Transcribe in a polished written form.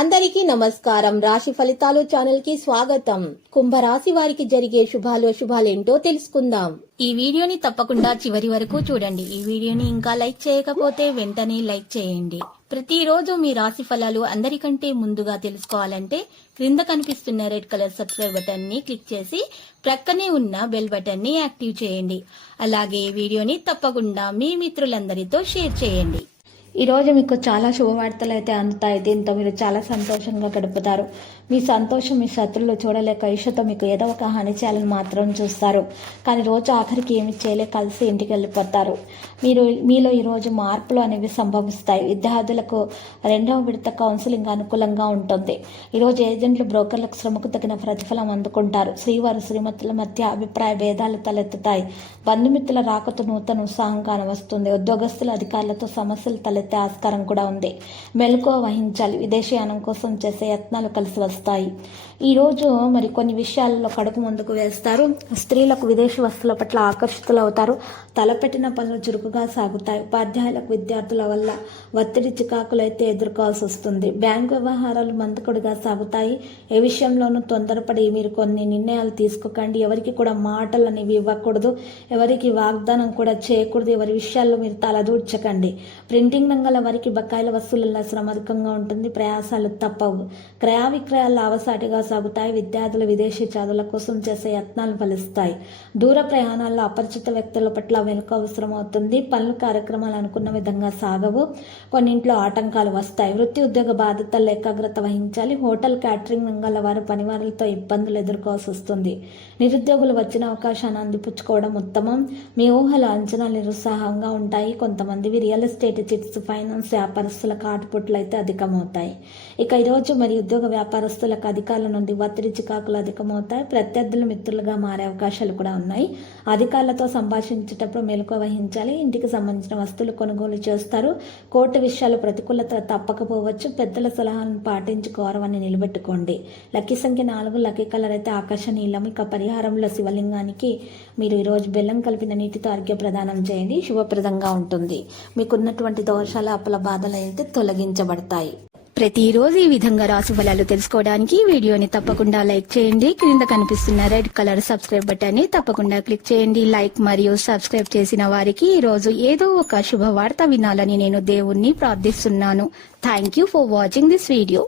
అందరికీ నమస్కారం. రాశి ఫలితాలు ఛానల్ కి స్వాగతం. కుంభరాశి వారికి జరిగే శుభాలేంటో తెలుసుకుందాం. ఈ వీడియోని తప్పకుండా చివరి వరకు చూడండి. ఈ వీడియోని ఇంకా లైక్ చేయకపోతే వెంటనే లైక్ చేయండి. ప్రతిరోజు మీ రాశి ఫలాలు అందరికంటే ముందుగా తెలుసుకోవాలంటే క్రింద కనిపిస్తున్న రెడ్ కలర్ సబ్స్క్రైబ్ బటన్ ని క్లిక్ చేసి ప్రక్కనే ఉన్న బెల్ బటన్ ని యాక్టివ్ చేయండి. అలాగే ఈ వీడియోని తప్పకుండా మీ మిత్రులందరితో షేర్ చేయండి. ఈరోజు మీకు చాలా శుభవార్తలు అయితే అందుతాయి. దీంతో మీరు చాలా సంతోషంగా గడుపుతారు. మీ సంతోషం మీ శత్రులు చూడలేక ఈషతో మీకు ఏదో ఒక హాని చేయాలని మాత్రం చూస్తారు. కానీ రోజు ఆఖరికి ఏమి చేయలేక కలిసి ఇంటికి వెళ్ళిపోతారు. మీలో ఈరోజు మార్పులు అనేవి సంభవిస్తాయి. విద్యార్థులకు రెండవ విడత కౌన్సిలింగ్ అనుకూలంగా ఉంటుంది. ఈరోజు ఏజెంట్లు బ్రోకర్లకు శ్రమకు తగిన ప్రతిఫలం అందుకుంటారు. శ్రీవారు శ్రీమతుల మధ్య అభిప్రాయ భేదాలు తలెత్తుతాయి. బంధుమిత్రుల రాకతో నూతన ఉత్సాహంగా వస్తుంది. ఉద్యోగస్తుల అధికారులతో సమస్యలు తలెత్తే ఆస్కారం కూడా ఉంది. మెలకువ వహించాలి. విదేశీయానం కోసం చేసే యత్నాలు కలిసి వస్తాయి. ఈ రోజు మరి కొన్ని విషయాల్లో కడుపు ముందుకు వేస్తారు. స్త్రీలకు విదేశీ వస్తువుల పట్ల ఆకర్షితులు అవుతారు. తలపెట్టిన పనులు చురుకుగా సాగుతాయి. ఉపాధ్యాయులకు విద్యార్థుల వల్ల ఒత్తిడి చికాకులు అయితే ఎదుర్కోవాల్సి వస్తుంది. బ్యాంకు వ్యవహారాలు మందకొడిగా సాగుతాయి. ఏ విషయంలోనూ తొందరపడి మీరు కొన్ని నిర్ణయాలు తీసుకోకండి. ఎవరికి కూడా మాటలు అనేవి ఇవ్వకూడదు. ఎవరికి వాగ్దానం కూడా చేయకూడదు. ఎవరి విషయాల్లో మీరు తలదూర్చకండి. ప్రింటింగ్ రంగాల వారికి బకాయిల వసూళ్ల శ్రమ అధికంగా ఉంటుంది. ప్రయాసాలు తప్పవు. క్రయ విక్రయాలు లాభసాటిగా సాగుతాయి. విద్యార్థులు విదేశీ చదువుల కోసం చేసే యత్నాలు ఫలిస్తాయి. దూర ప్రయాణాల్లో అపరిచిత వ్యక్తుల పట్ల వెనుక అవసరం అవుతుంది. పనులు కార్యక్రమాలు అనుకున్న విధంగా సాగవు. కొన్నింట్లో ఆటంకాలు వస్తాయి. వృత్తి ఉద్యోగ బాధ్యతల్లో ఏకాగ్రత వహించాలి. హోటల్ క్యాటరింగ్ రంగాల వారు పనివారులతో ఇబ్బందులు ఎదుర్కోవాల్సి వస్తుంది. నిరుద్యోగులు వచ్చిన అవకాశాన్ని అందిపుచ్చుకోవడం ఉత్తమం. మీ ఊహల అంచనాలు నిరుత్సాహంగా ఉంటాయి. కొంతమందివి రియల్ ఎస్టేట్, చిట్స్, ఫైనాన్స్ వ్యాపారస్తుల కాటుపుట్లు అయితే అధికమవుతాయి. ఇక ఈరోజు మరి ఉద్యోగ వ్యాపారస్తులకు అధికారుల నుండి ఒత్తిడి చికాకులు అధికమవుతాయి. ప్రత్యర్థులు మిత్రులుగా మారే అవకాశాలు కూడా ఉన్నాయి. అధికారులతో సంభాషించేటప్పుడు మెలకువ వహించాలి. ఇంటికి సంబంధించిన వస్తువులు కొనుగోలు చేస్తారు. కోర్టు విషయాలు ప్రతికూలత తప్పకపోవచ్చు. పెద్దల సలహాలను పాటించి గౌరవాన్ని నిలబెట్టుకోండి. లక్కీ సంఖ్య 4, లక్కీ కలర్ అయితే ఆకాశ నీలం. ఇక పరిహారంలో శివలింగానికి మీరు ఈరోజు బెల్లం కలిపిన నీటితో అర్ఘ్య ప్రదానం చేయండి. శుభప్రదంగా ఉంటుంది. మీకున్నటువంటి దోషాలు అప్పుల బాధలు అయితే తొలగించబడతాయి. ప్రతిరోజు ఈ విధంగా రాశి ఫలాలు తెలుసుకోవడానికి వీడియోని తప్పకుండా లైక్ చేయండి. క్రింద కనిపిస్తున్న రెడ్ కలర్ సబ్స్క్రైబ్ బటన్ ని తప్పకుండా క్లిక్ చేయండి. లైక్ మరియు సబ్స్క్రైబ్ చేసిన వారికి ఈ రోజు ఏదో ఒక శుభవార్త వినాలని నేను దేవుణ్ణి ప్రార్థిస్తున్నాను. Thank you for watching this video.